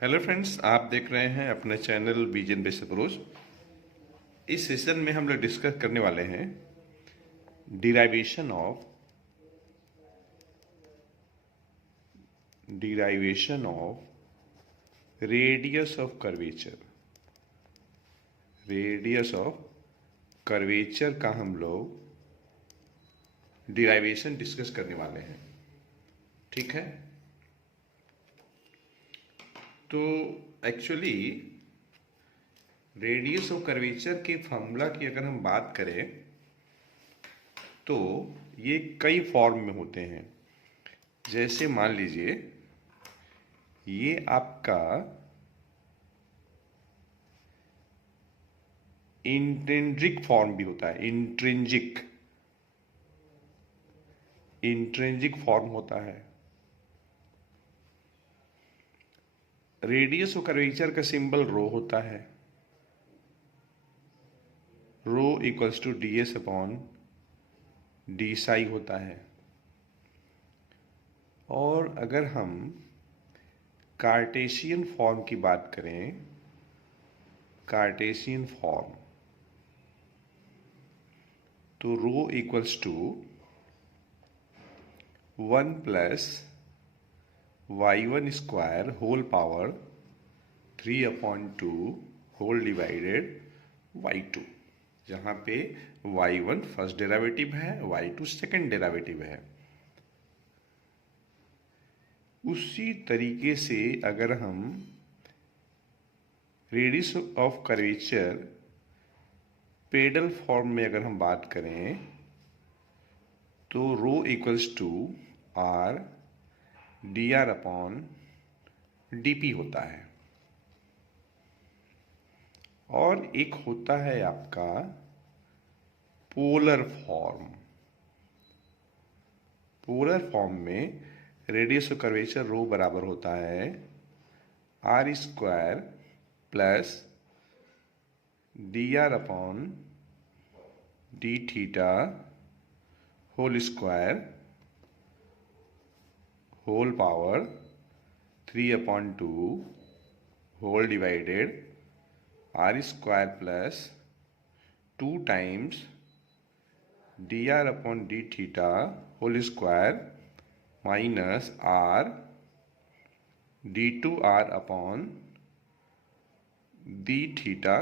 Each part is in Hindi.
हेलो फ्रेंड्स, आप देख रहे हैं अपने चैनल बीजन बेस अप्रोच। इस सेशन में हम लोग डिस्कस करने वाले हैं derivation of radius of curvature. Radius of curvature का हम लोग डिराइवेशन डिस्कस करने वाले हैं। ठीक है, तो एक्चुअली रेडियस ऑफ कर्वेचर के फॉर्मूला की अगर हम बात करें तो ये कई फॉर्म में होते हैं। जैसे मान लीजिए ये आपका इंट्रिंसिक फॉर्म भी होता है। इंट्रिंसिक फॉर्म होता है। रेडियस ऑफ कर्वेचर का सिंबल रो होता है। Rho equals to d s upon d psi होता है। और अगर हम कार्टेशियन फॉर्म की बात करें, कार्टेशियन फॉर्म, तो rho equals to 1 plus y1 square whole power 3/2 whole divided y2, जहाँ पे y1 फर्स्ट डेरिवेटिव है, y2 सेकंड डेरिवेटिव है। उसी तरीके से अगर हम radius of curvature pedal form में अगर हम बात करें तो rho equals to r d are upon d p होता है। और एक होता है आपका पोलर फॉर्म। पोलर फॉर्म में रेडियस ऑफ कर्वेचर रो बराबर होता है r square plus d are upon D theta whole square whole power 3/2 whole divided r square plus 2 times d are upon D theta whole square minus R D two R upon D theta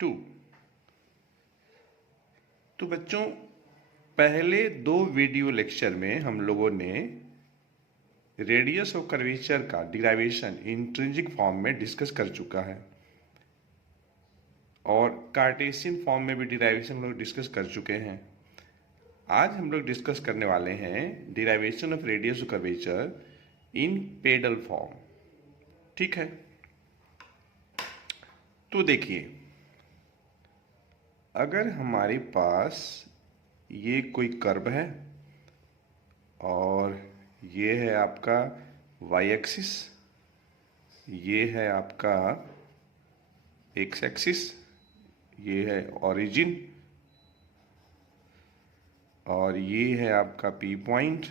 2। तो बच्चों, पहले 2 वीडियो लेक्चर में हम लोगों ने रेडियस ऑफ कर्वेचर का डिराइवेशन इंट्रिंसिक फॉर्म में डिस्कस कर चुका है और कार्टेशियन फॉर्म में भी डिराइवेशन हम लोग डिस्कस कर चुके हैं। आज हम लोग डिस्कस करने वाले हैं derivation of radius of curvature in pedal form. ठीक है, तो देखिए, अगर हमारे पास ये कोई कर्व है और ये है आपका वाई एक्सिस, ये है आपका एक्स एक्सिस, ये है ओरिजिन और ये है आपका पी पॉइंट,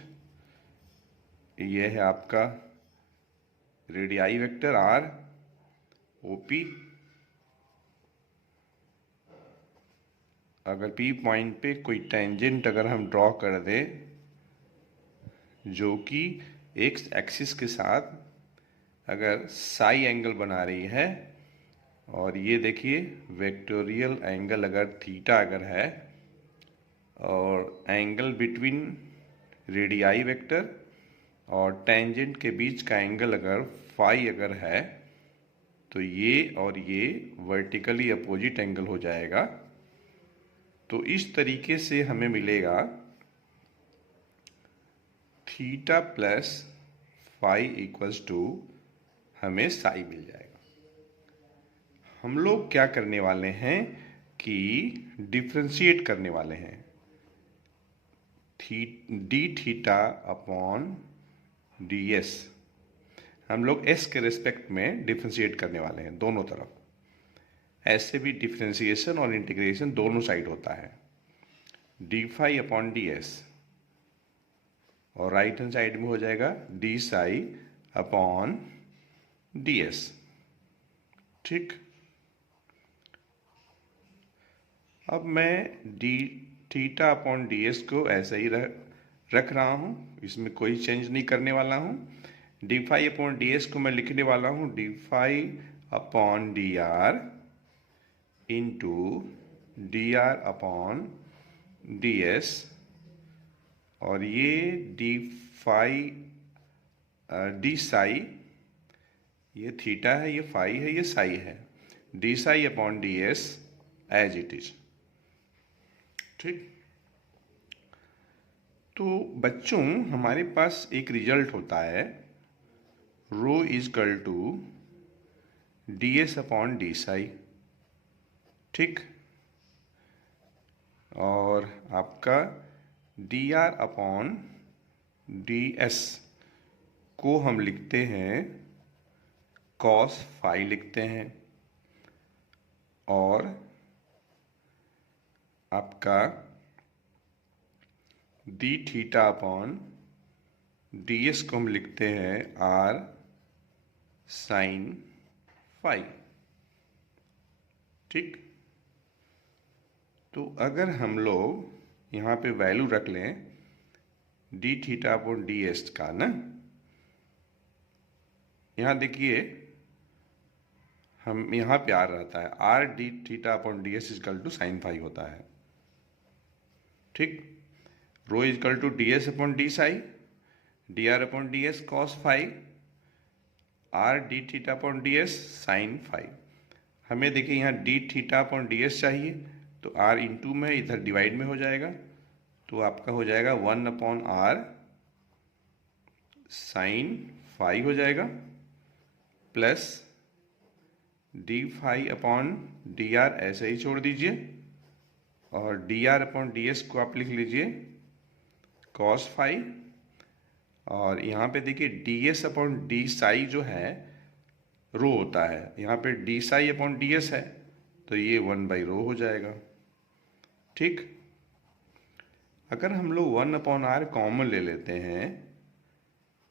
ये है आपका रेडियाई वेक्टर आर ओपी। अगर पी पॉइंट पे कोई टेंजेंट अगर हम ड्रॉ कर दें जो कि एक्स एक्सिस के साथ अगर साई एंगल बना रही है, और ये देखिए वेक्टोरियल एंगल अगर थीटा अगर है और एंगल बिटवीन रेडियाई वेक्टर और टेंजेंट के बीच का एंगल अगर फाई अगर है, तो ये और ये वर्टिकली अपोजिट एंगल हो जाएगा। तो इस तरीके से हमें मिलेगा theta plus phi equals to हमें साई मिल जाएगा। हम लोग क्या करने वाले हैं कि डिफ्रेंशिएट करने वाले हैं D theta upon D S. हम लोग एस के रेस्पेक्ट में डिफ्रेंशिएट करने वाले हैं दोनों तरफ। ऐसे भी डिफ्रेंशिएशन और इंटीग्रेशन दोनों साइड होता है। D phi upon D S और राइट हैंड साइड में हो जाएगा डी साई अपॉन ds। ठीक, अब मैं D theta upon D S को ऐसा ही रख रहा हूँ, इसमें कोई चेंज नहीं करने वाला हूँ। D phi upon D S को मैं लिखने वाला हूँ D phi upon D R into D are upon D S, और ये डी फाई डी साई, ये थीटा है, ये फाई है, ये साई है, d psi upon D s as it is. ठीक, तो बच्चों हमारे पास एक रिजल्ट होता है rho is equal to d s upon d psi. ठीक, और आपका d are upon D S को हम लिखते हैं कॉस फाई लिखते हैं, और आपका D theta upon D S को हम लिखते हैं आर साइन फाई। ठीक, तो अगर हम लोग यहाँ पे वैल्यू रख लें D theta upon D S का ना, यहाँ देखिए हम यहाँ पे आर रहता है, r d theta upon D s is equal to sine phi होता है। ठीक, rho is equal to d s upon d psi, d are upon D s cos phi, r d theta upon D s sine phi. हमें देखिए यहाँ d theta upon D s चाहिए, तो आर इंटू में इधर डिवाइड में हो जाएगा, तो आपका हो जाएगा 1 अपॉन आर साइन फाई हो जाएगा, plus D phi upon D R ऐसे ही छोड़ दीजिए, और D are upon D S को आप लिख लीजिए कॉस फाई, और यहाँ पे देखिए D s upon d Sai जो है रो होता है, यहाँ पे D psi upon D S है, तो ये 1 बाई रो हो जाएगा। ठीक, अगर हम लोग 1 अपॉन आर कॉमन ले लेते हैं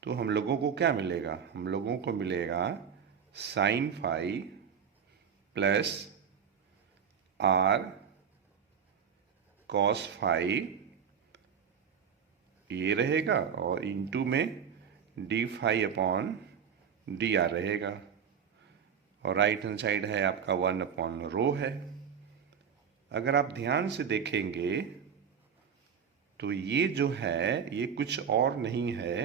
तो हम लोगों को क्या मिलेगा, हम लोगों को मिलेगा sine phi plus R cos phi, ये रहेगा, और इंटू में D phi upon D R रहेगा, और राइट हैंड साइड है आपका 1 अपॉन रो है। अगर आप ध्यान से देखेंगे तो ये जो है ये कुछ और नहीं है,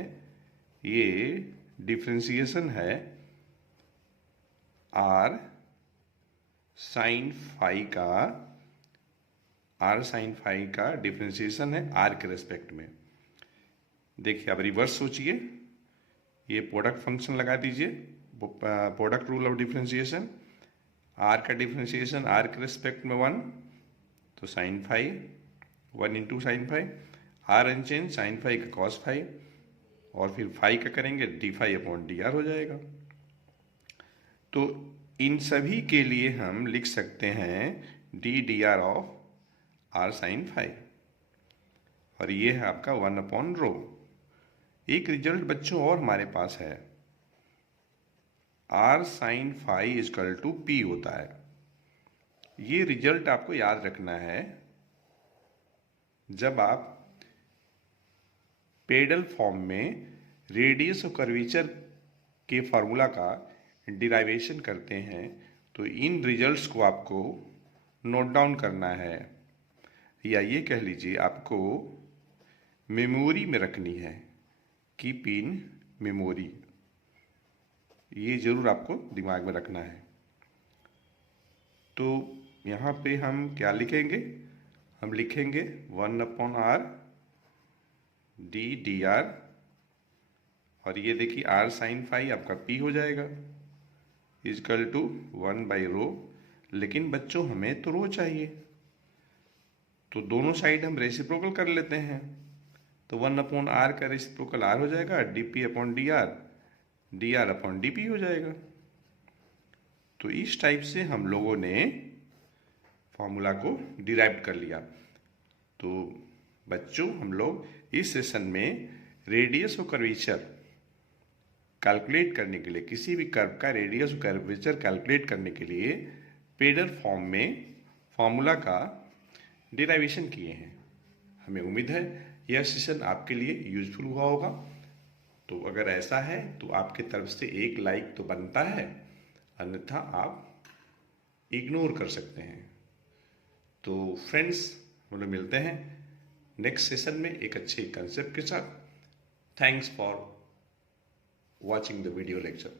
ये डिफ्रेंसिएशन है आर साइन फाई का, आर साइन फाई का डिफ्रेंसिएशन है आर के रेस्पेक्ट में। देखिए आप रिवर्स सोचिए, ये प्रोडक्ट फंक्शन लगा दीजिए, product rule of differentiation, R का डिफ्रेंसिएशन आर के रेस्पेक्ट में 1, तो sine phi 1 into sine phi, R unchange sine phi का कॉस फाई, और फिर फाई का करेंगे D phi upon D R हो जाएगा। तो इन सभी के लिए हम लिख सकते हैं D D R of R sine phi, और ये है आपका 1 अपॉन रो। एक रिजल्ट बच्चों और हमारे पास है, R sine phi equal to P होता है। ये रिजल्ट आपको याद रखना है जब आप पेडल फॉर्म में रेडियस और कर्वेचर के फार्मूला का डिराइवेशन करते हैं, तो इन रिजल्ट्स को आपको नोट डाउन करना है, या ये कह लीजिए आपको मेमोरी में रखनी है, कीप इन मेमोरी, ये जरूर आपको दिमाग में रखना है। तो यहाँ पे हम क्या लिखेंगे, हम लिखेंगे 1 upon R D D are, और ये देखिए आर साइन फाई आपका पी हो जाएगा इजकल टू 1 बाई रो। लेकिन बच्चों हमें तो रो चाहिए, तो दोनों साइड हम रेसिप्रोकल कर लेते हैं, तो 1 अपॉन आर का रेसिप्रोकल आर हो जाएगा, D P upon D are upon d P हो जाएगा। तो इस टाइप से हम लोगों ने फॉर्मूला को डिराइव कर लिया। तो बच्चों हम लोग इस सेशन में रेडियस और कर्वेचर कैलकुलेट करने के लिए, किसी भी कर्व का रेडियस कर्वेचर कैलकुलेट करने के लिए पेडर फॉर्म में फॉर्मूला का डेरिवेशन किए हैं। हमें उम्मीद है यह सेशन आपके लिए यूजफुल हुआ होगा। तो अगर ऐसा है तो आपके तरफ से एक लाइक तो बनता है, अन्यथा आप इग्नोर कर सकते हैं। तो फ्रेंड्स, हम लोग मिलते हैं नेक्स्ट सेशन में एक अच्छे कंसेप्ट के साथ। Thanks for watching the video lecture.